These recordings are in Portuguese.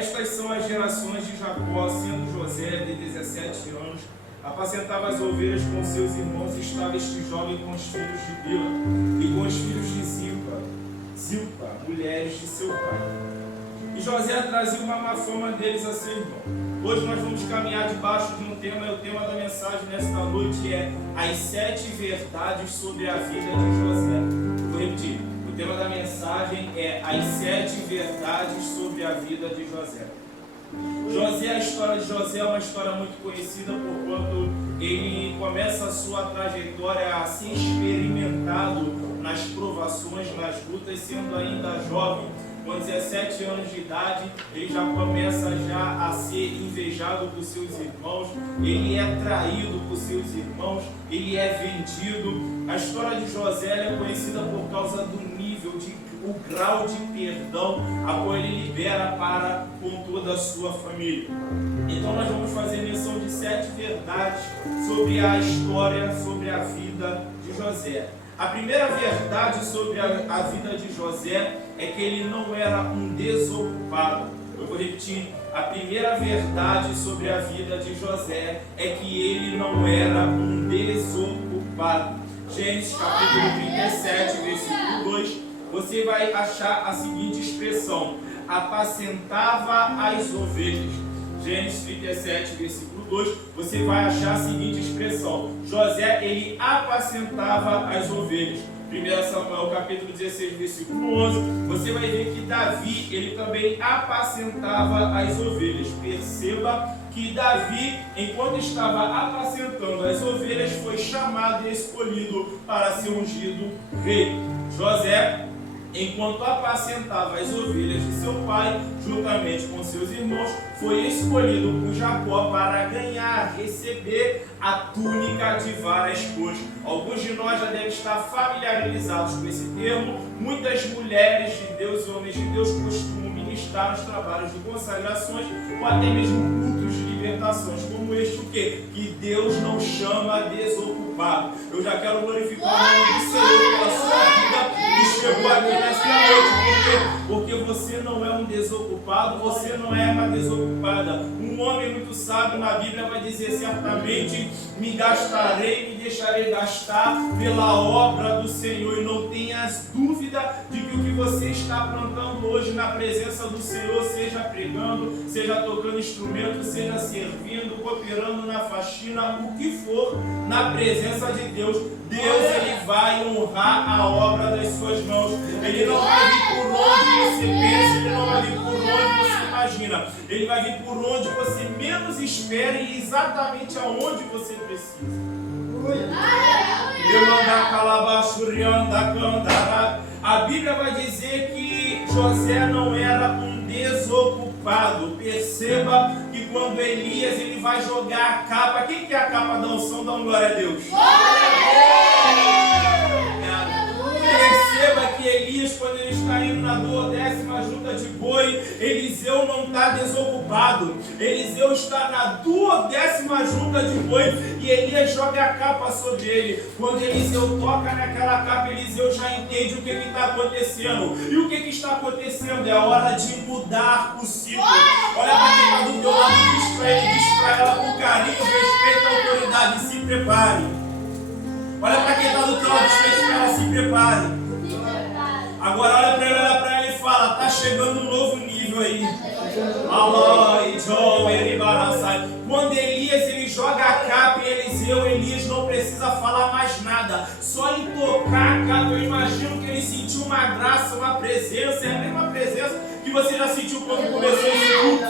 Estas são as gerações de Jacó, sendo José de 17 anos, apacentava as ovelhas com seus irmãos e estava este jovem com os filhos de Bila e com os filhos de Zilpa, mulheres de seu pai. E José trazia uma má fama deles a seu irmão. Hoje nós vamos caminhar debaixo de um tema, e o tema da mensagem nesta noite é as 7 verdades sobre a vida de José. Vou repetir, o tema da mensagem é as 7 verdades sobre a vida de José. A história de José é uma história muito conhecida por quanto ele começa a sua trajetória a ser experimentado nas provações, nas lutas, sendo ainda jovem. Com 17 anos de idade, ele já começa a ser invejado por seus irmãos, ele é traído por seus irmãos, ele é vendido. A história de José é conhecida por causa do nível, o grau de perdão a qual ele libera para com toda a sua família. Então nós vamos fazer menção de 7 verdades sobre a história, sobre a vida de José. A primeira verdade sobre a vida de José é que ele não era um desocupado. Eu vou repetir. A primeira verdade sobre a vida de José é que ele não era um desocupado. Gênesis capítulo 37, versículo 2, você vai achar a seguinte expressão: apacentava as ovelhas. Gênesis 37, versículo 2, você vai achar a seguinte expressão: José, ele apacentava as ovelhas. 1 Samuel capítulo 16, versículo 11, você vai ver que Davi, ele também apacentava as ovelhas. Perceba que Davi, enquanto estava apacentando as ovelhas, foi chamado e escolhido para ser ungido rei. José, enquanto apacentava as ovelhas de seu pai, juntamente com seus irmãos, foi escolhido por Jacó para ganhar, receber a túnica de várias cores. Alguns de nós já devem estar familiarizados com esse termo. Muitas mulheres de Deus e homens de Deus costumam ministrar nos trabalhos de consagrações ou até mesmo cultos de libertações, como este o quê? Que Deus não chama desocupado. Eu já quero glorificar o nome do Senhor pela sua vida e chegou aqui nesta noite. Porque você não é um desocupado, você não é uma desocupada. Um homem muito sábio na Bíblia vai dizer: certamente me gastarei, me deixarei gastar pela obra do Senhor. E não tenhas dúvida de que o que você está plantando hoje na presença do Senhor, seja pregando, seja tocando instrumento, seja servindo, cooperando na faxina, o que for, na presença de Deus, ele vai honrar a obra das suas mãos. Ele não vai vir por onde você pensa, ele não vai vir por onde você imagina. Ele vai vir por onde você menos espera e exatamente aonde você precisa. A Bíblia vai dizer que José não era um desocupado. Perceba que quando Elias ele vai jogar a capa, quem que é a capa da unção? Dá uma glória a Deus. Perceba que Elias, quando ele está indo na 12ª junta de boi, Eliseu não está desocupado. Eliseu está na 12ª junta de boi e Elias joga a capa sobre ele. Quando Eliseu toca naquela capa, Eliseu já entende o que está acontecendo. E o que está acontecendo? É a hora de mudar o ciclo. Olha para quem está do teu lado, diz para ele, diz para ela com carinho, respeito e autoridade, se prepare. Olha para quem está do teu lado, diz para ela, se prepare. Agora olha para ela e fala: está chegando um novo nível aí. Quando Elias ele joga a capa e Elias não precisa falar mais nada. Só em tocar a capa, eu imagino que ele sentiu uma graça, uma presença. É a mesma presença que você já sentiu quando começou esse culto.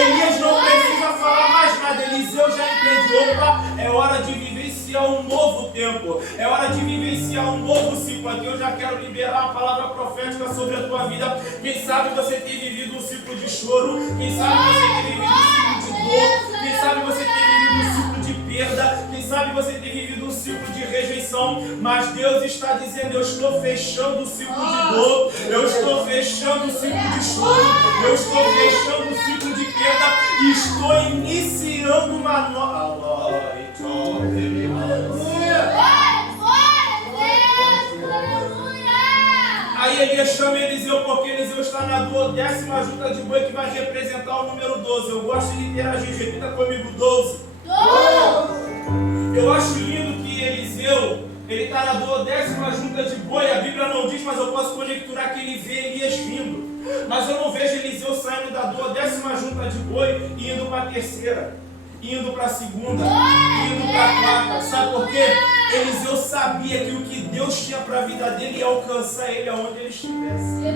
Elias não precisa falar mais nada. Eliseu já entende: opa, é hora de vivenciar um novo tempo. É hora de vivenciar um novo ciclo. Aqui eu já quero liberar a palavra profética sobre a tua vida. Quem sabe você tem vivido um ciclo de choro. Quem sabe você tem vivido um ciclo de dor. Quem sabe você tem vivido um ciclo de perda. Quem sabe você tem vivido um ciclo de rejeição. Mas Deus está dizendo: eu estou fechando o ciclo de dor. Eu estou fechando o ciclo de choro. Eu estou fechando o ciclo de perda. E estou iniciando uma nova. A Aí Elias chama Eliseu, porque Eliseu está na 10ª junta de boi, que vai representar o número 12. Eu gosto de interagir, repita comigo, 12. 12. Eu acho lindo que Eliseu, ele está na 10ª junta de boi. A Bíblia não diz, mas eu posso conjecturar que ele vê Elias vindo. Mas eu não vejo Eliseu saindo da 10ª junta de boi e indo para a 3ª, indo para a 2ª, indo para a 4ª. Sabe por quê? Eliseu sabia que o que Deus tinha para a vida dele ia alcançar ele aonde ele estivesse.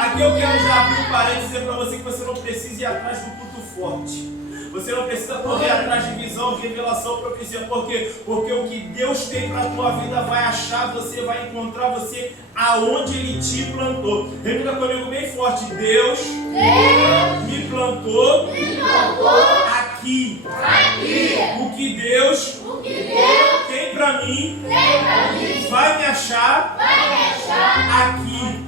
Aqui eu quero já abrir um parênteses e dizer para você que você não precisa ir atrás do culto forte. Você não precisa correr atrás de visão, revelação, profecia. Por quê? Porque o que Deus tem para a tua vida vai achar você, vai encontrar você aonde Ele te plantou. Repita comigo bem forte. Deus me plantou aqui. O que Deus tem para mim vai me achar aqui.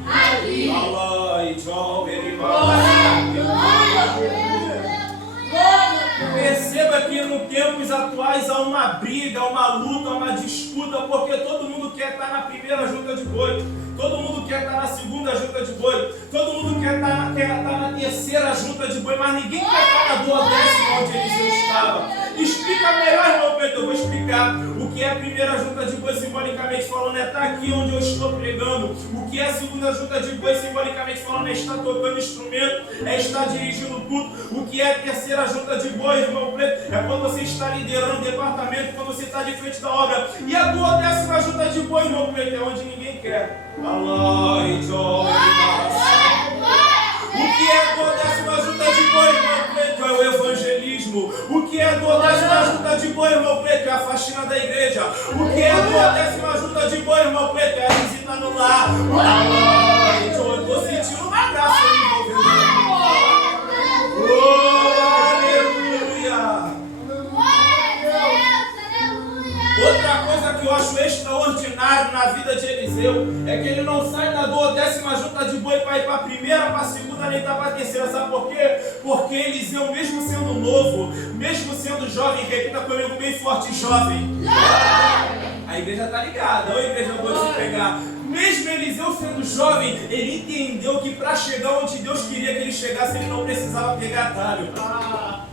Perceba que nos tempos atuais há uma briga, uma luta, uma disputa, porque todo mundo quer estar na 1ª junta de boi, todo mundo quer estar na 2ª junta de boi, todo mundo quer estar na 3ª junta de boi, mas ninguém quer estar na 10ª onde Eliseu estava. Explica melhor, irmão Pedro, eu vou explicar. O que é a 1ª junta de boi, simbolicamente falando, é estar aqui onde eu estou pregando. O que é a 2ª junta de boi, simbolicamente falando, é estar tocando instrumento, é estar dirigindo culto. O que é a 3ª junta de boi, irmão Preto, é quando você está liderando o departamento, quando você está de frente da obra. E a 10ª junta de boi, irmão Preto, é onde ninguém quer. O que é a 10ª junta de boi, irmão Preto? É o evangelismo. O que é a 10ª junta de boi, irmão Preto? É a faxina da igreja. O que é a 10ª junta de boi, irmão Preto? É a visita no lar. Eu estou sentindo uma graça envolvendo. Outra coisa que eu acho extraordinário na vida de Eliseu é que ele não sai da 10ª junta de boi para ir para a 1ª, para a 2ª, nem para a 3ª. Sabe por quê? Porque Eliseu, mesmo sendo novo, mesmo sendo jovem, repita comigo bem forte, jovem. A igreja está ligada, a igreja pode se pegar. Mesmo Eliseu sendo jovem, ele entendeu que para chegar onde Deus queria que ele chegasse, ele não precisava pegar atalho.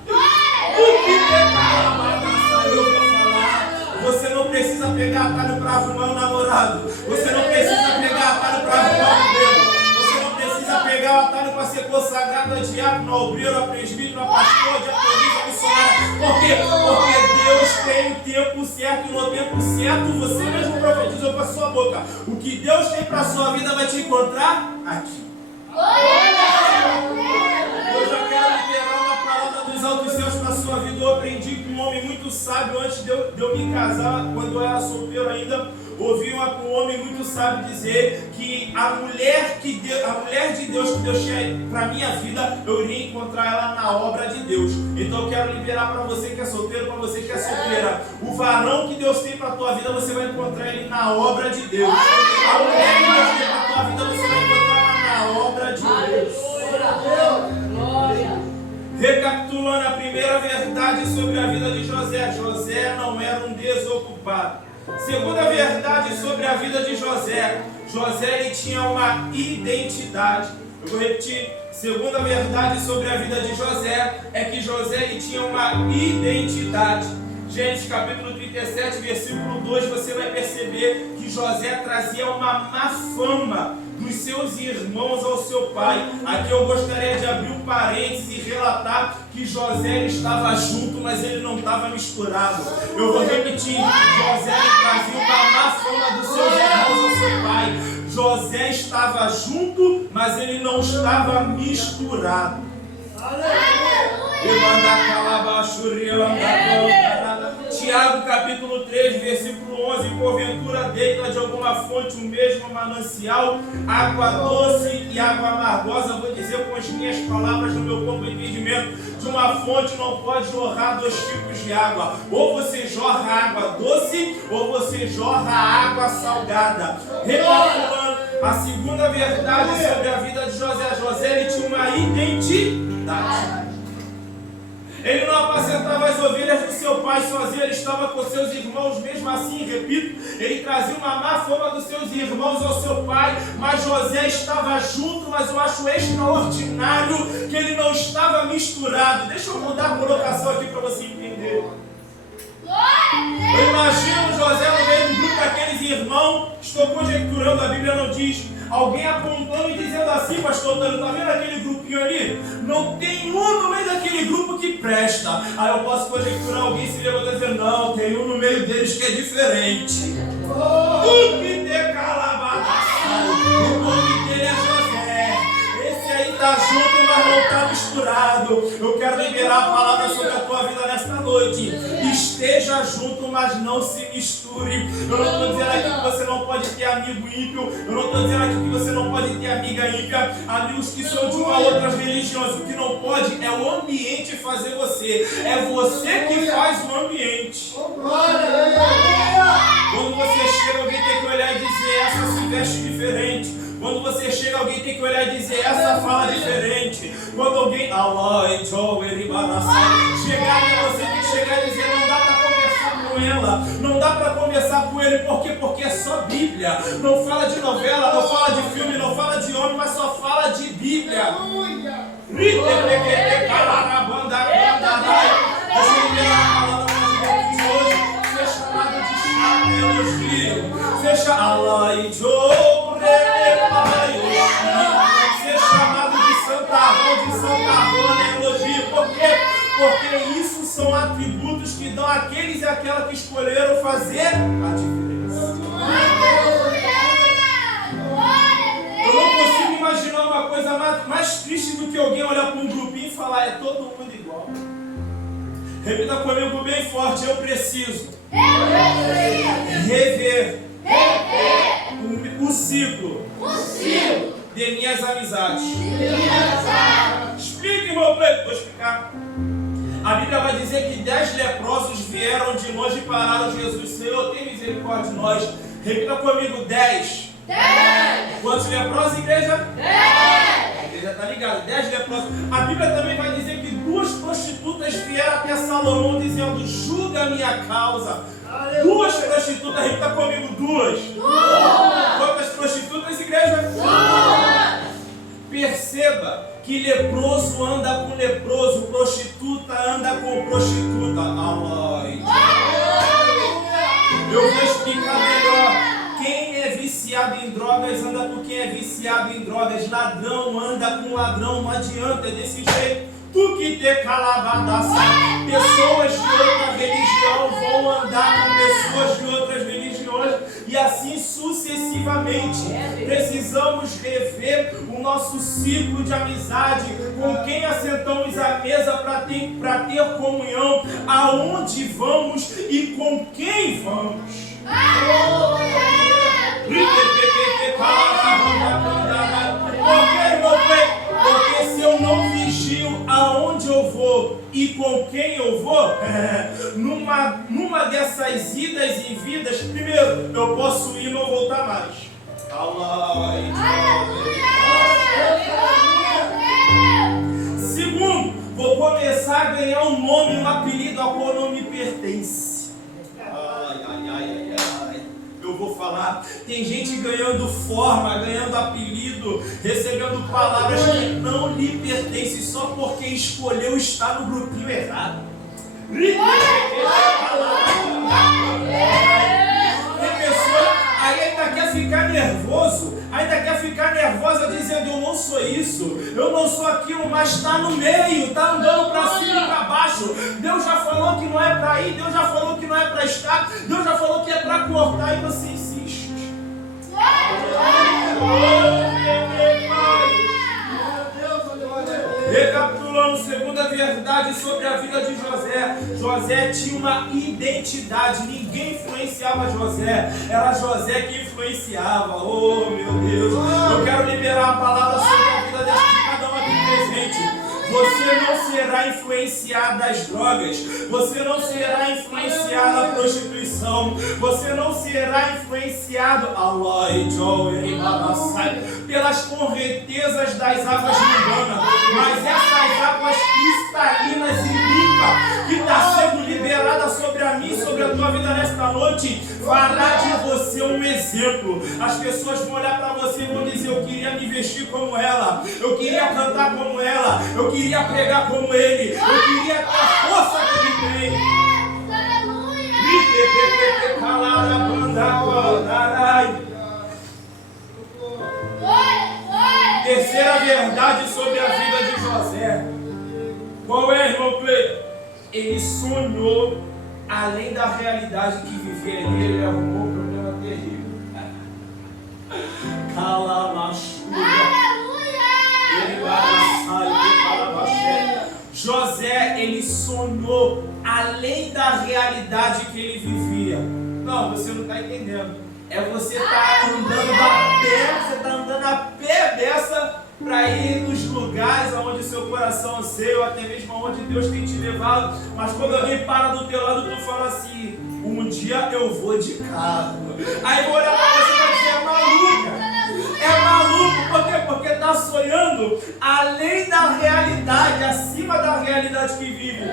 O que pegar a eu vou falar? Você não precisa pegar atalho para arrumar um namorado. Você não precisa pegar atalho para arrumar um emprego. Você não precisa pegar o atalho para ser consagrado a diácono, a obreiro, a presbítero, a pastor, a diaconisa, a missionária. Por quê? Porque Deus tem o tempo certo e no tempo certo você mesmo profetizou para sua boca. O que Deus tem para a sua vida vai te encontrar aqui. Eu já quero liberar uma palavra dos altos céus para a sua vida. Eu aprendi com um homem muito sábio antes de eu me casar, quando eu era solteiro ainda. Ouvi um homem muito sábio dizer que a mulher de Deus que Deus tinha para a minha vida, eu iria encontrar ela na obra de Deus. Então eu quero liberar para você que é solteiro, para você que é solteira. O varão que Deus tem para a tua vida, você vai encontrar ele na obra de Deus. A mulher que Deus tem para a tua vida, você vai encontrar ela na obra de Deus. Recapitulando a primeira verdade sobre a vida de José. José não era um desocupado. Segunda verdade sobre a vida de José. José ele tinha uma identidade. Eu vou repetir. Segunda verdade sobre a vida de José é que José ele tinha uma identidade. Gênesis capítulo 37, versículo 2, você vai perceber que José trazia uma má fama dos seus irmãos ao seu pai. Aqui eu gostaria de abrir um parênteses e relatar que José estava junto, mas ele não estava misturado. Eu vou repetir, José trazia uma má fama dos seus irmãos ao seu pai. José estava junto, mas ele não estava misturado. Tiago capítulo 3, versículo 11. Porventura deita de alguma fonte o mesmo manancial, água doce e água amargosa. Vou dizer com as minhas palavras, no meu pouco entendimento. De uma fonte não pode jorrar dois tipos de água. Ou você jorra água doce, ou você jorra água salgada. Recapitulando, a segunda verdade sobre a vida de José. José ele tinha uma identidade. Ele não apacentava as ovelhas do seu pai sozinho, ele estava com seus irmãos. Mesmo assim, repito, ele trazia uma má fama dos seus irmãos ao seu pai, mas José estava junto. Mas eu acho extraordinário que ele não estava misturado. Deixa eu mudar a colocação aqui para você entender. Eu imagino José no meio do grupo daqueles irmãos. Estou conjecturando, a Bíblia não diz. Alguém apontando e dizendo assim: pastor Antônio, está vendo aquele grupinho ali? Não tem um no meio daquele grupo que presta. Aí eu posso conjecturar, alguém se levanta dizendo: não, tem um no meio deles que é diferente. O que te calabadaçai. O nome dele é José. Esse aí está junto, mas não está misturado. Eu quero liberar a palavra sobre a tua vida nesta noite. Esteja junto, mas não se misture. Eu não estou dizendo aqui que você não pode ter amigo ímpio. Eu não estou dizendo aqui que você não pode ter amiga ímpia. Amigos que são de uma outra religião. O que não pode é o ambiente fazer você. É você que faz o ambiente. Quando você chega, alguém tem que olhar e dizer: essa se veste diferente. Quando você chega, alguém tem que olhar e dizer: essa fala diferente. Quando alguém chegar e você tem que chegar e dizer: não dá para conversar com ela, não dá para conversar com ele. Por quê? Porque é só Bíblia. Não fala de novela, não fala de filme, não fala de homem, mas só fala de Bíblia. Deixa eu liberar a palavra de hoje. Ser chamado de chá é elogio. Ser chamado de santarrão é elogio. Por quê? Porque isso são atributos que dão àqueles e àquela que escolheram fazer a diferença. Eu não consigo imaginar uma coisa mais triste do que alguém olhar para um grupinho e falar: é todo mundo igual. Repita comigo bem forte: eu preciso rever o ciclo de minhas amizades. Explique, irmão, vou explicar. A Bíblia vai dizer que 10 leprosos vieram de longe e pararam Jesus. Senhor, tem misericórdia de nós. Repita comigo: 10. Quantos leprosos, igreja? 10. A igreja está ligada, 10 leprosos. A Bíblia também vai dizer que 2 prostitutas vieram até Salomão dizendo: julga a minha causa. 2 prostitutas, repita comigo: 2. Quantas prostitutas, igreja? 2. Perceba que leproso anda com leproso, prostituta anda com prostituta. Eu vou explicar melhor. Quem é viciado em drogas anda com quem é viciado em drogas. Ladrão anda com ladrão. Não adianta, é desse jeito. Tu que te calabadaça. Pessoas de outra religião vão andar com pessoas de outras religiões. E assim sucessivamente. Precisamos rever o nosso ciclo de amizade. Com quem assentamos à mesa para ter comunhão. Aonde vamos e com quem vamos. Porque se eu não vigio aonde eu vou e com quem eu vou, numa dessas idas e vindas, primeiro, eu posso ir e não voltar mais. Segundo, vou começar a ganhar um nome, um apelido ao qual não me pertence. Eu vou falar, tem gente ganhando forma, ganhando apelido, recebendo palavras que não lhe pertencem só porque escolheu estar no grupinho errado. Tem pessoa, aí ainda quer ficar nervoso, ainda quer ficar nervosa dizendo: eu não sou isso, eu não sou aquilo, mas está no meio, está andando para cima e para baixo. Deus já falou que não é para ir, Deus já falou que não é para estar, Deus já falou que é para cortar e você insiste. Recapitulando, segunda verdade sobre a vida de José. José tinha uma identidade. Ninguém influenciava José. Era José que influenciava. Oh, meu Deus. Eu quero liberar a palavra sobre a vida de cada um aqui presente. Você não será influenciado das drogas. Você não será influenciado da prostituição. Você não será influenciado pelas correntezas das águas mundanas. Mas essas águas cristalinas e limpas profética que está sendo liberada sobre a mim e sobre a tua vida nesta noite fará de você um exemplo. As pessoas vão olhar para você e vão dizer: eu queria me vestir como ela, eu queria cantar como ela, eu queria pregar como ele, eu queria ter a força que ele tem. Terceira verdade sobre a vida de José. Qual é, irmão Cleiton? Ele sonhou além da realidade que vivia ali. Ele arrumou um problema terrível. José, ele sonhou além da realidade que ele vivia. Não, você não está entendendo. É você estar andando a pé, você está andando a pé dessa para ir nos lugares onde o seu coração anseia, ou até mesmo onde Deus tem te levado. Mas quando alguém para do teu lado, tu fala assim: um dia eu vou de carro. Aí vou olhar para você e vai dizer: é maluca. É maluco, por quê? Porque está sonhando além da realidade, acima da realidade que vive.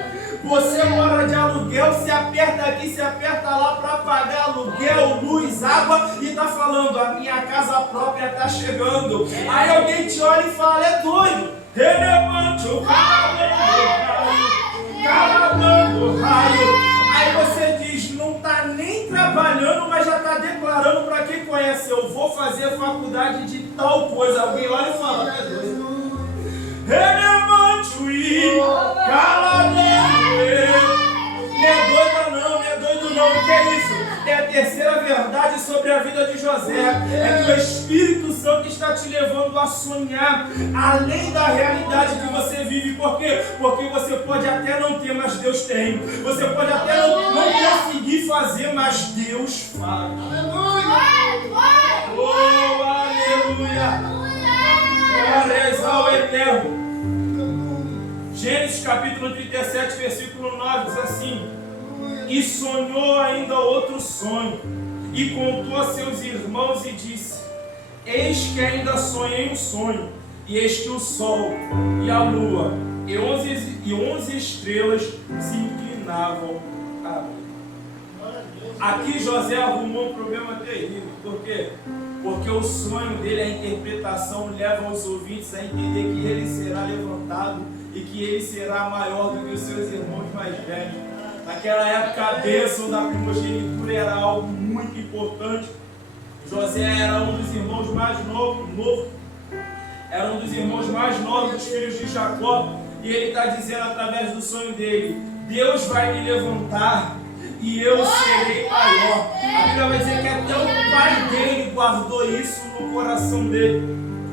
Você mora de aluguel, se aperta aqui, se aperta lá para pagar aluguel, luz, água, e está falando: a minha casa própria está chegando. Aí alguém te olha e fala: é doido. Relevante o calando raio. Aí você diz: não está nem trabalhando, mas já está declarando para quem conhece: eu vou fazer faculdade de tal coisa. Alguém olha e fala: é doido. Relevante o calando. Não é doido não, não é doido não. O que é isso? É a terceira verdade sobre a vida de José. É que o Espírito Santo está te levando a sonhar além da realidade que você vive. Por quê? Porque você pode até não ter, mas Deus tem. Você pode até não conseguir fazer, mas Deus faz. Oh, aleluia! Glórias ao Eterno. Gênesis capítulo 37, versículo 9 diz assim: e sonhou ainda outro sonho, e contou a seus irmãos e disse: eis que ainda sonhei um sonho, e eis que o sol e a lua e 11 estrelas se inclinavam a mim. Aqui José arrumou um problema terrível. Por quê? Porque o sonho dele, a interpretação, leva os ouvintes a entender que ele será levantado e que ele será maior do que os seus irmãos mais velhos. Naquela época, a bênção da primogenitura era algo muito importante. José era um dos irmãos mais novos, era um dos irmãos mais novos dos filhos de Jacó. E ele está dizendo através do sonho dele: Deus vai me levantar e eu serei maior. A Bíblia vai dizer que até o pai dele guardou isso no coração dele.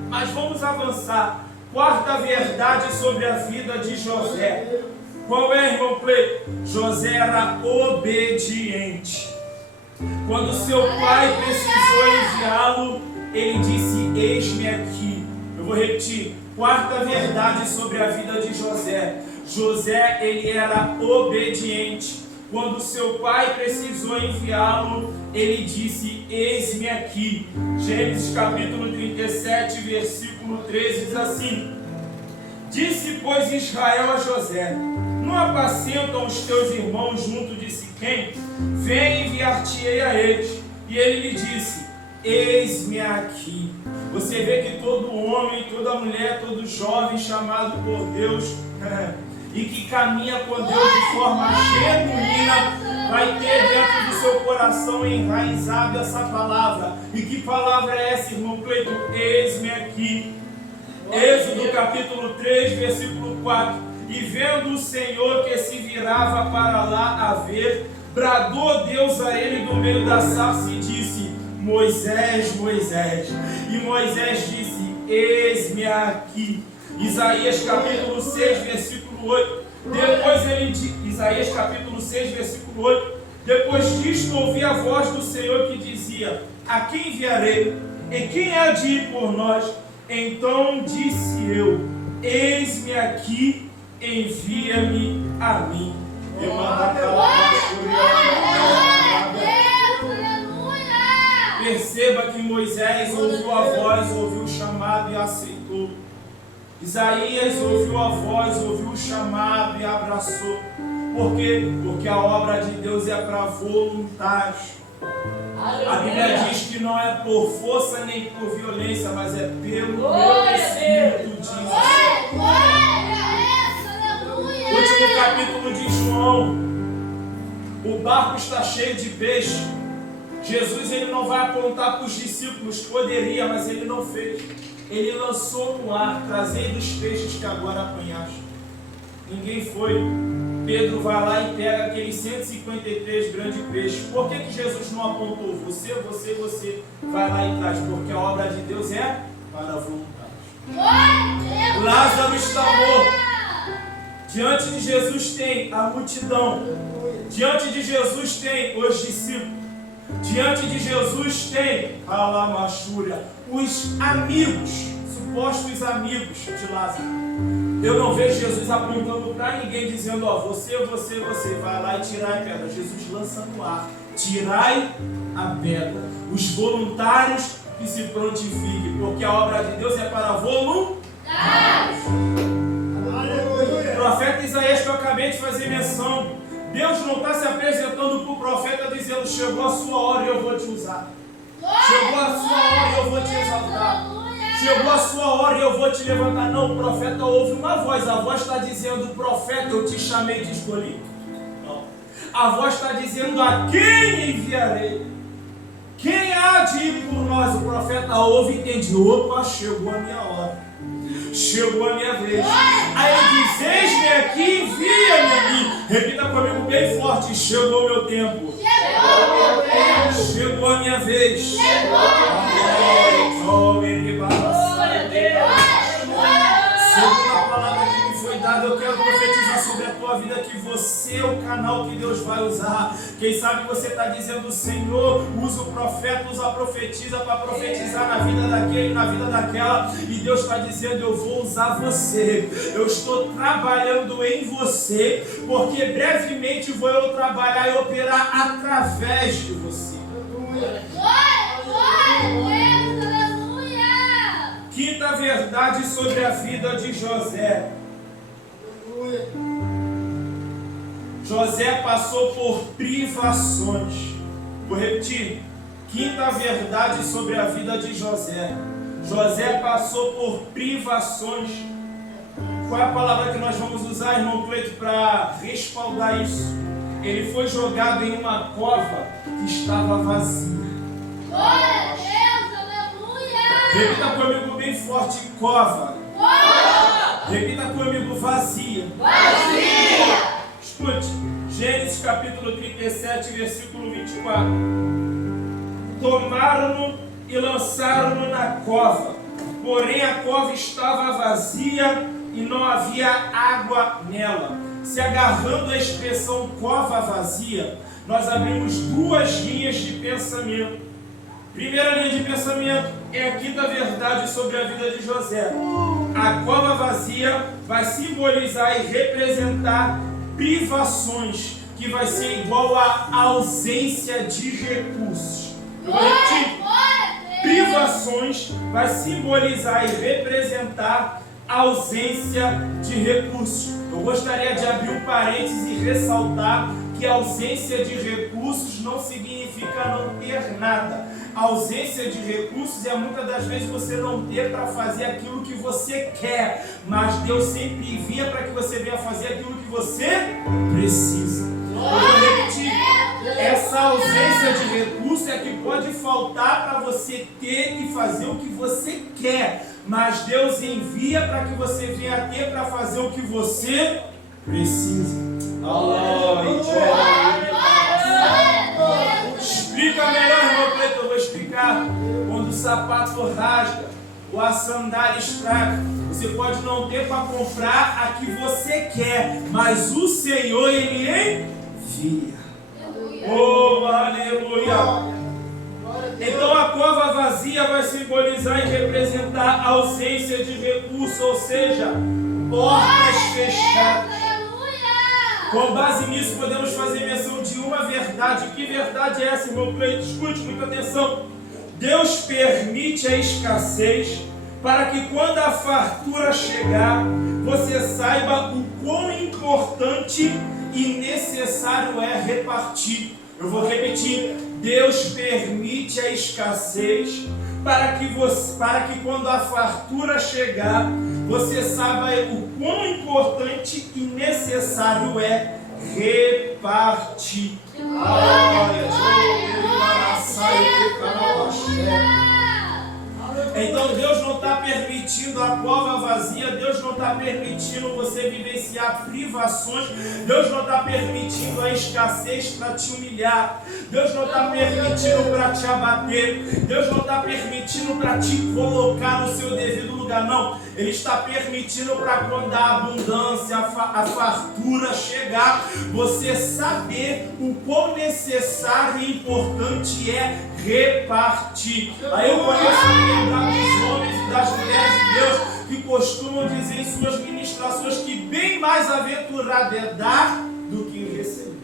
Mas vamos avançar. Quarta verdade sobre a vida de José. Qual é, irmão Cleiton? José era obediente. Quando seu pai precisou enviá-lo, ele disse: eis-me aqui. Eu vou repetir. Quarta verdade sobre a vida de José. José, ele era obediente. Quando seu pai precisou enviá-lo, ele disse: eis-me aqui. Gênesis capítulo 37, versículo 13 diz assim: disse, pois, Israel a José: não apacentam os teus irmãos junto de Siquém? Vem, enviar-te-ei a eles. E ele lhe disse: eis-me aqui. Você vê que todo homem, toda mulher, todo jovem chamado por Deus e que caminha com Deus de forma genuína vai ter dentro do seu coração enraizado essa palavra. E que palavra é essa, irmão Cleiton? Eis-me aqui. Êxodo capítulo 3, versículo 4. E vendo o Senhor que se virava para lá a ver, bradou Deus a ele do meio da sarça e disse: Moisés, Moisés. E Moisés disse: eis-me aqui. Isaías capítulo 6, versículo 8. Depois ele Isaías capítulo 6, versículo 8. Depois disto ouvi a voz do Senhor que dizia: a quem enviarei? E quem há de ir por nós? Então disse eu: eis-me aqui, envia-me a mim. Perceba que Moisés ouviu a voz, ouviu o chamado e aceitou. Isaías ouviu a voz, ouviu o chamado e abraçou. Por quê? Porque a obra de Deus é para voluntários. A Bíblia diz que não é por força nem por violência, mas é pelo meu Espírito, diz. Último capítulo de João. O barco está cheio de peixe. Jesus ele não vai apontar para os discípulos, poderia, mas ele não fez. Ele lançou no ar, trazendo os peixes que agora apanhaste. Ninguém foi. Pedro vai lá e pega aqueles 153 grandes peixes. Por que Jesus não apontou? Você vai lá e traz. Porque a obra de Deus é para voluntários. Lázaro está morto. Diante de Jesus tem a multidão. Diante de Jesus tem os discípulos. Diante de Jesus tem a lamachúria, os amigos, supostos amigos de Lázaro. Eu não vejo Jesus apontando para ninguém dizendo, ó, você vai lá e tirai a pedra. Jesus lança no ar, tirai a pedra. Os voluntários que se prontifiquem, porque a obra de Deus é para voluntários. O profeta Isaías que eu acabei de fazer menção, Deus não está se apresentando para o profeta dizendo, chegou a sua hora e eu vou te usar. Chegou a sua hora e eu vou te exaltar. Chegou a sua hora e eu vou te levantar. Não, o profeta ouve uma voz. A voz está dizendo, profeta, eu te chamei de escolhido. Não. A voz está dizendo, a quem enviarei? Quem há de ir por nós? O profeta ouve e entende, opa, chegou a minha hora. Chegou a minha vez. Aí ele diz, eis-me aqui, envia-me a mim. Repita comigo bem forte, chegou o meu tempo. Chegou a minha vez. Chegou a minha vez. Segundo a palavra que me foi dada, eu quero profetizar sobre a tua vida que você é o canal que Deus vai usar. Quem sabe você está dizendo, Senhor, usa o profeta, usa a profetisa para profetizar na vida daquele, na vida daquela. E Deus está dizendo, eu vou usar você. Eu estou trabalhando em você, porque brevemente vou eu trabalhar e operar através de você. Quinta verdade sobre a vida de José. José passou por privações. Vou repetir. Quinta verdade sobre a vida de José. José passou por privações. Qual é a palavra que nós vamos usar, irmão Cleito, para respaldar isso? Ele foi jogado em uma cova que estava vazia. Glória a Deus, aleluia! Repita comigo bem forte, cova. Repita comigo, vazia. Vazia! Escute, Gênesis capítulo 37, versículo 24. Tomaram-no e lançaram-no na cova, porém a cova estava vazia e não havia água nela. Se agarrando a expressão cova vazia, nós abrimos duas linhas de pensamento. Primeira linha de pensamento é a quinta verdade sobre a vida de José. A cova vazia vai simbolizar e representar privações, que vai ser igual a ausência de recursos. Eu vou repetir. Privações vai simbolizar e representar ausência de recursos. Eu gostaria de abrir um parênteses e ressaltar que a ausência de recursos não significa não ter nada. A ausência de recursos é muitas das vezes você não ter para fazer aquilo que você quer, mas Deus sempre envia para que você venha fazer aquilo que você precisa. Eu vou repetir. Essa ausência de recursos é que pode faltar para você ter e fazer o que você quer, mas Deus envia para que você venha ter para fazer o que você precisa. Explica melhor, irmão Cleiton, eu vou explicar. Quando o sapato rasga ou a sandália estraga, você pode não ter para comprar a que você quer, mas o Senhor, Ele envia. Oh, aleluia! Então a cova vazia vai simbolizar e representar a ausência de recurso, ou seja, portas fechadas. Com base nisso, podemos fazer menção de uma verdade. Que verdade é essa, irmão Cleito? Escute, muita atenção. Deus permite a escassez para que quando a fartura chegar, você saiba o quão importante e necessário é repartir. Eu vou repetir: Deus permite a escassez para que quando a fartura chegar, você saiba o quão importante e necessário é repartir. Então Deus não está permitindo a cova vazia, Deus não está permitindo você vivenciar privações, Deus não está permitindo a escassez para te humilhar, Deus não está permitindo para te abater, Deus não está permitindo para te colocar no seu devido lugar, não. Ele está permitindo para quando a abundância, a fartura chegar, você saber o quão necessário e importante é repartir. Aí eu conheço dos homens e das mulheres de Deus que costumam dizer em suas ministrações que bem mais aventurado é dar do que receber.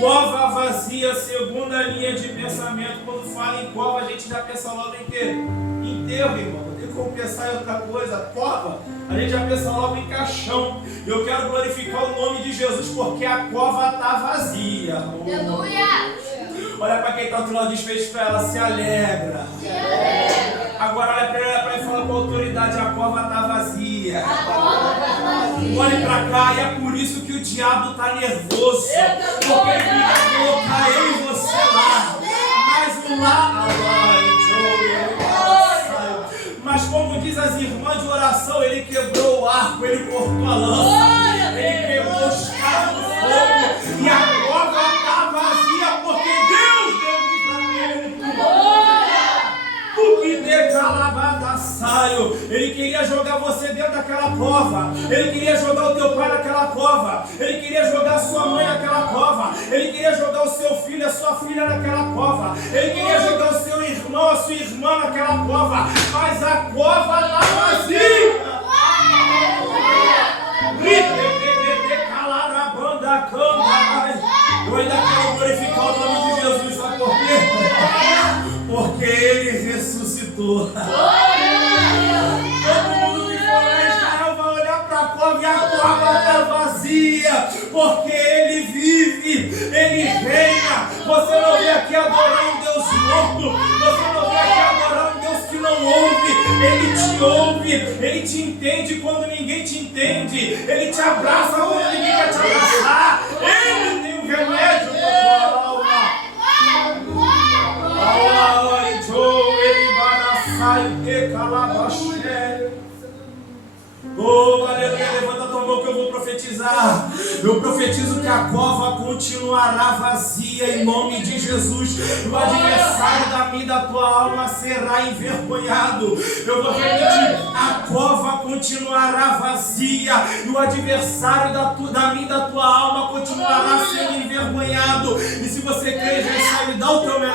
Cova vazia, segunda linha de pensamento. Quando fala em cova, a gente já pensa logo em quê? Enterro, irmão. Não tem como pensar em outra coisa. Cova, a gente já pensa logo em caixão. Eu quero glorificar o nome de Jesus porque a cova está vazia. Aleluia! Olha para quem está ao outro lado, diz para ela: se alegra. Se alegra. Agora olha para ela e fala com autoridade: a cova está vazia. A cova está vazia. Olhe para cá, e é por isso que o diabo está nervoso. Porque ele queria colocar eu e você lá. Mas o lá, mas como diz as irmãs de oração, ele quebrou o arco, ele cortou a lança, ele quebrou os carros do fogo, e a cova está vazia porque Deus deu livramento. O que decalabada saio. Ele queria jogar você dentro daquela cova, ele queria jogar o teu pai naquela cova, ele queria jogar a sua mãe naquela cova, ele queria jogar o seu filho, a sua filha naquela cova, ele queria jogar o seu irmão, a sua irmã naquela cova, mas a cova está vazia. Eu ainda quero glorificar o nome de Jesus, sabe por quê? Porque ele ressuscitou. Todo mundo que for lá em Israel vai olhar para a cova e a cova está vazia, porque ele vive, ele reina. Você não vem aqui adorar um Deus morto, você não vem aqui adorar um Deus que não ouve. Ele te ouve, ele te entende quando ninguém te entende, ele te abraça quando ninguém quer te abraçar. Ele tem um remédio para a tua alma. Oh, aleluia, levanta a tua mão que eu vou profetizar. Eu profetizo que a cova continuará vazia em nome de Jesus. O adversário da minha e da tua alma será envergonhado. Eu vou repetir: a cova continuará vazia e o adversário da minha e da tua alma continuará sendo envergonhado. E se você crê, recebe, dá o teu melhor.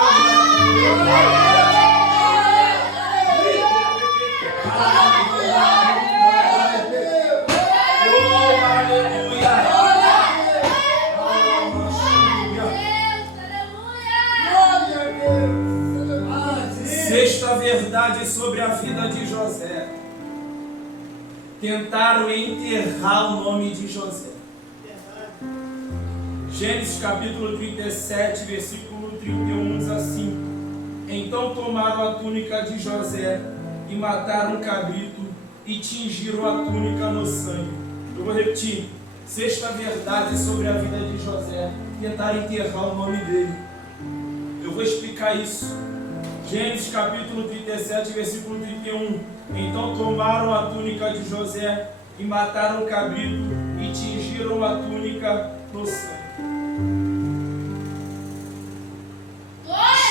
Sexta verdade sobre a vida de José: tentaram enterrar o nome de José. Gênesis capítulo 37, versículo 31 diz assim: então tomaram a túnica de José e mataram um cabrito e tingiram a túnica no sangue. Eu vou repetir: sexta verdade sobre a vida de José: tentaram enterrar o nome dele. Eu vou explicar isso. Gênesis capítulo 37, versículo 31. Então tomaram a túnica de José e mataram o cabrito e tingiram a túnica no sangue.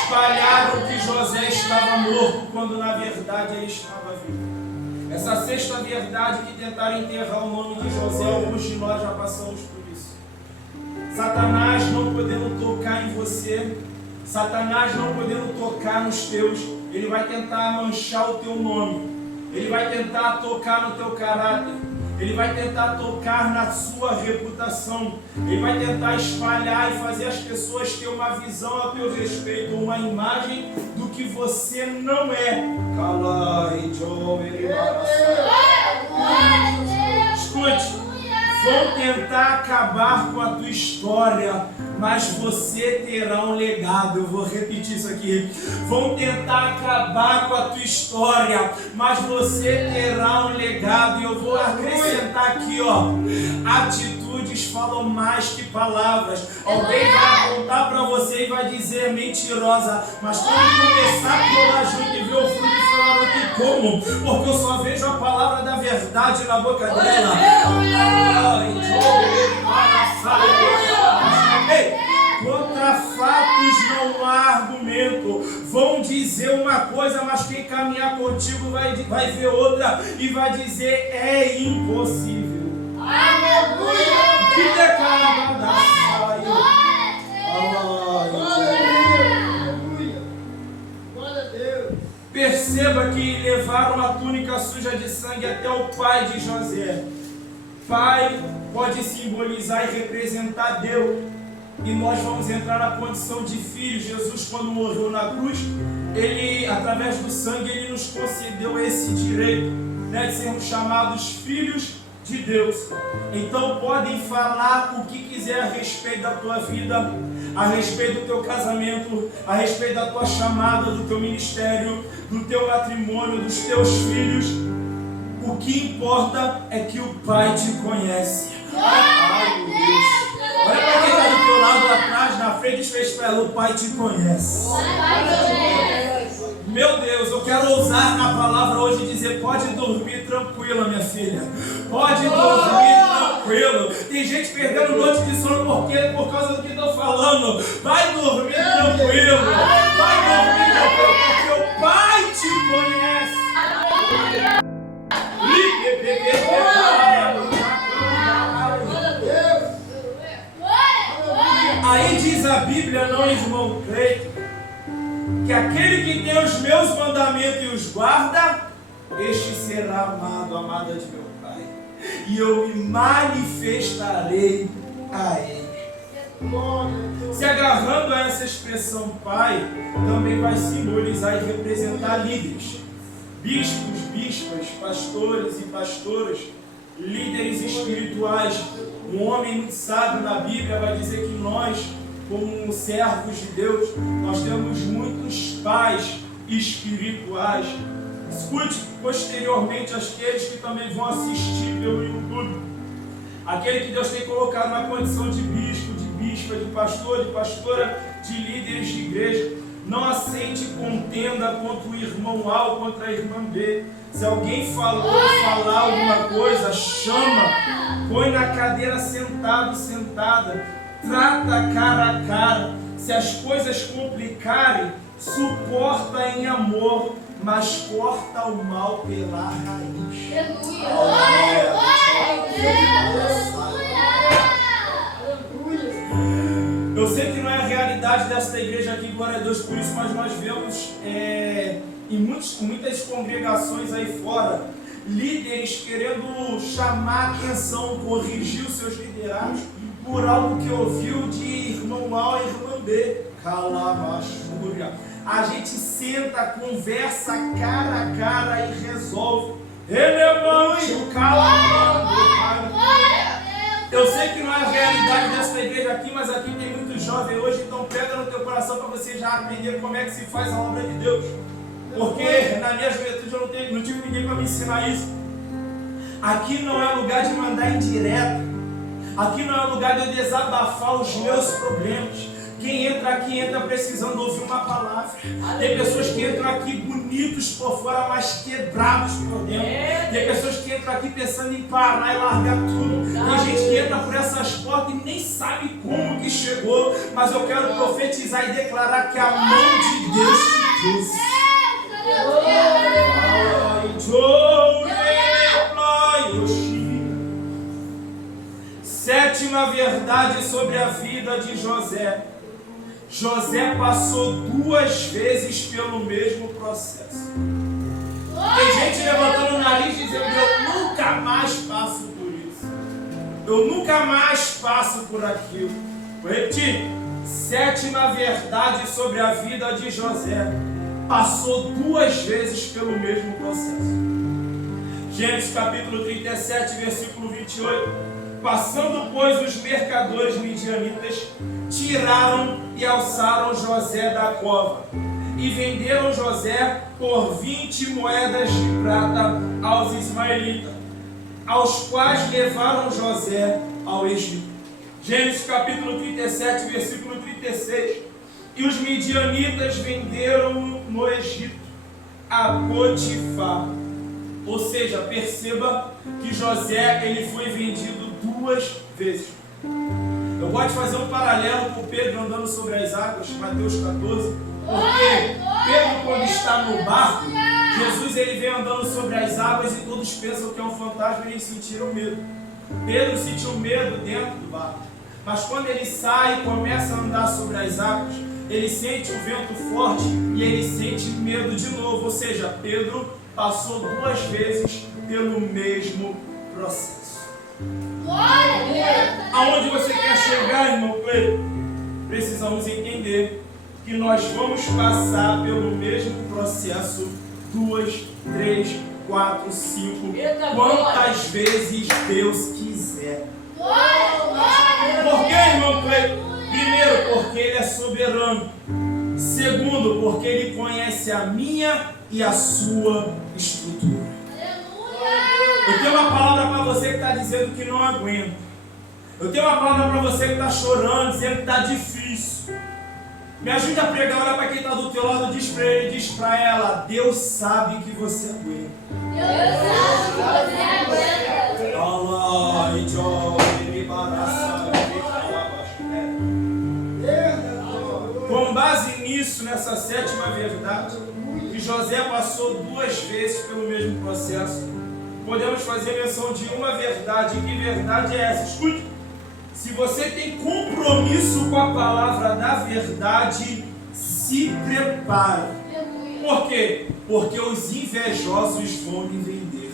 Espalharam que José estava morto, quando na verdade ele estava vivo. Essa sexta verdade que tentaram enterrar o nome de José, alguns de nós já passamos por isso. Satanás não podendo tocar em você, Satanás não podendo tocar nos teus, ele vai tentar manchar o teu nome, ele vai tentar tocar no teu caráter, Ele vai tentar tocar na sua reputação. Ele vai tentar espalhar e fazer as pessoas ter uma visão a teu respeito, uma imagem do que você não é. Escute. Vão tentar acabar com a tua história, mas você terá um legado. Eu vou repetir isso aqui. Vão tentar acabar com a tua história, mas você terá um legado. E eu vou acrescentar aqui, ó. Atitudes falam mais que palavras. Alguém vai apontar para você e vai dizer mentirosa, mas quando começar a colar junto e ver o fruto, falar não tem como, porque eu só vejo a palavra da verdade na boca dela. Contra fatos não há argumento. Vão dizer uma coisa, mas quem caminhar contigo vai ver outra e vai dizer é impossível. Aleluia! Que declara da Perceba que levaram a túnica suja de sangue até o pai de José. Pai pode simbolizar e representar Deus. E nós vamos entrar na condição de filhos. Jesus, quando morreu na cruz, ele, através do sangue, ele nos concedeu esse direito, né, de sermos chamados filhos de Deus. Então podem falar o que quiser a respeito da tua vida, a respeito do teu casamento, a respeito da tua chamada, do teu ministério, do teu matrimônio, dos teus filhos. O que importa é que o Pai te conhece. Ai, meu Deus. Olha para quem está do teu lado, lá atrás, na frente, e fez para ela: o Pai te conhece. Meu Deus, eu quero ousar na palavra hoje e dizer: pode dormir tranquila, minha filha. Pode dormir tranquilo. Tem gente perdendo noite de sono por causa do que estou falando. Vai dormir tranquilo. Vai dormir tranquilo, porque o Pai te conhece. Aí diz a Bíblia, não, irmão Cleito, que aquele que tem os meus mandamentos e os guarda, este será amado, amada de meu Pai, e eu me manifestarei a ele. Se agarrando a essa expressão Pai, também vai simbolizar e representar líderes, bispos, bispas, pastores e pastoras, líderes espirituais. Um homem muito sábio na Bíblia vai dizer que nós, como servos de Deus, nós temos muitos pais espirituais. Escute posteriormente aqueles que também vão assistir pelo YouTube. Aquele que Deus tem colocado na condição de bispo, de bispa, de pastor, de pastora, de líderes de igreja. Não aceite contenda contra o irmão A ou contra a irmã B. Se alguém falou ou falar alguma coisa, chama, põe na cadeira sentado, sentada, trata cara a cara. Se as coisas complicarem, suporta em amor, mas corta o mal pela raiz. Eu sei que não é a realidade desta igreja aqui, glória a Deus por isso, mas nós vemos em muitas congregações aí fora, líderes querendo chamar a atenção, corrigir os seus liderados por algo que ouviu de irmão A ou irmã B. Calabachúria. A gente senta, conversa cara a cara e resolve. Ele é mãe, calabando. Eu sei que não é a realidade dessa igreja aqui, mas aqui tem muito jovem hoje, então pega no teu coração para você já aprender como é que se faz a obra de Deus. Porque na minha juventude eu não tive ninguém para me ensinar isso. Aqui não é lugar de mandar indireta. Aqui não é lugar de eu desabafar os meus problemas. Quem entra aqui entra precisando ouvir uma palavra. Tem pessoas que entram aqui bonitos por fora, mas quebrados por dentro. Tem pessoas que entram aqui pensando em parar e largar tudo. Tem gente que entra por essas portas e nem sabe como que chegou. Mas eu quero profetizar e declarar que a mão de Deus te trouxe. Sétima verdade sobre a vida de José. José passou 2 vezes pelo mesmo processo. Tem gente levantando o nariz dizendo: eu nunca nunca mais passo por isso. Eu nunca mais passo por aquilo. Vou repetir. Sétima verdade sobre a vida de José. Passou 2 vezes pelo mesmo processo. Gênesis capítulo 37, versículo 28. Passando, pois, os mercadores midianitas, tiraram e alçaram José da cova, e venderam José por 20 moedas de prata aos ismaelitas, aos quais levaram José ao Egito. Gênesis capítulo 37, versículo 36. E os midianitas venderam no Egito a Potifar. Ou seja, perceba que José ele foi vendido 2 vezes. Eu gosto de fazer um paralelo com Pedro andando sobre as águas, Mateus 14, porque Pedro, quando está no barco, Jesus ele vem andando sobre as águas e todos pensam que é um fantasma e eles sentiram medo. Pedro sentiu medo dentro do barco, mas quando ele sai e começa a andar sobre as águas, ele sente o vento forte e ele sente medo de novo. Ou seja, Pedro passou 2 vezes pelo mesmo processo. Aonde você quer chegar, irmão Cleito? Precisamos entender que nós vamos passar pelo mesmo processo 2, 3, 4, 5, quantas vezes Deus quiser. Por que, irmão Cleito? Primeiro, porque Ele é soberano. Segundo, porque Ele conhece a minha e a sua estrutura. Eu tenho uma palavra para você que está dizendo que não aguenta. Eu tenho uma palavra para você que está chorando, dizendo que está difícil. Me ajude a pregar, olha para quem está do teu lado, diz para ele, diz para ela: Deus sabe que você aguenta. Deus sabe que você aguenta. Com base nisso, nessa sétima verdade, que José passou 2 vezes pelo mesmo processo, podemos fazer menção de uma verdade. Que verdade é essa? Escute. Se você tem compromisso com a palavra da verdade, se prepare. Por quê? Porque os invejosos vão lhe vender.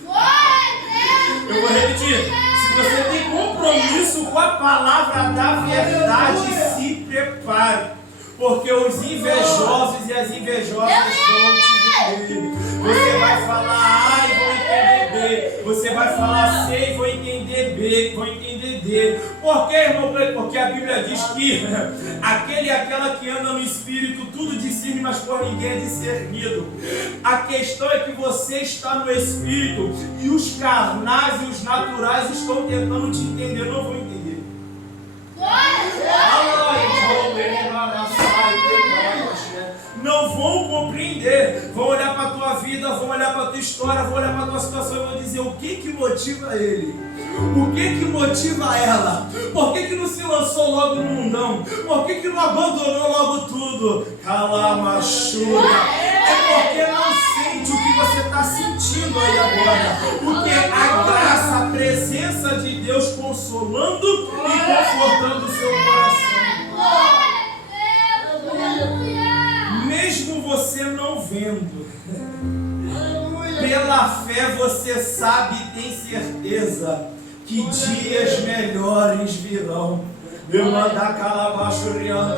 Eu vou repetir. Se você tem compromisso com a palavra da verdade, se prepare. Porque os invejosos e as invejosas vão te vender. Você vai falar A e vão entender B. Você vai falar C e vão entender B, vão entender D. Por quê, irmão? Porque a Bíblia diz que aquele e aquela que anda no Espírito, tudo discerne, mas por ninguém é discernido. A questão é que você está no Espírito e os carnais e os naturais estão tentando te entender, não vão entender. Não vão compreender, vão olhar para a tua vida, vão olhar para a tua história, vão olhar para a tua situação e vão dizer o que motiva ele, o que motiva ela, por que não se lançou logo no mundão, por que não abandonou logo tudo, calamachura, é porque não sente o que você está sentindo aí agora, porque a graça, a presença de Deus consolando e confortando o seu coração. Mesmo você não vendo, pela fé você sabe e tem certeza que dias melhores virão. Eu mandar calabaço, rianda,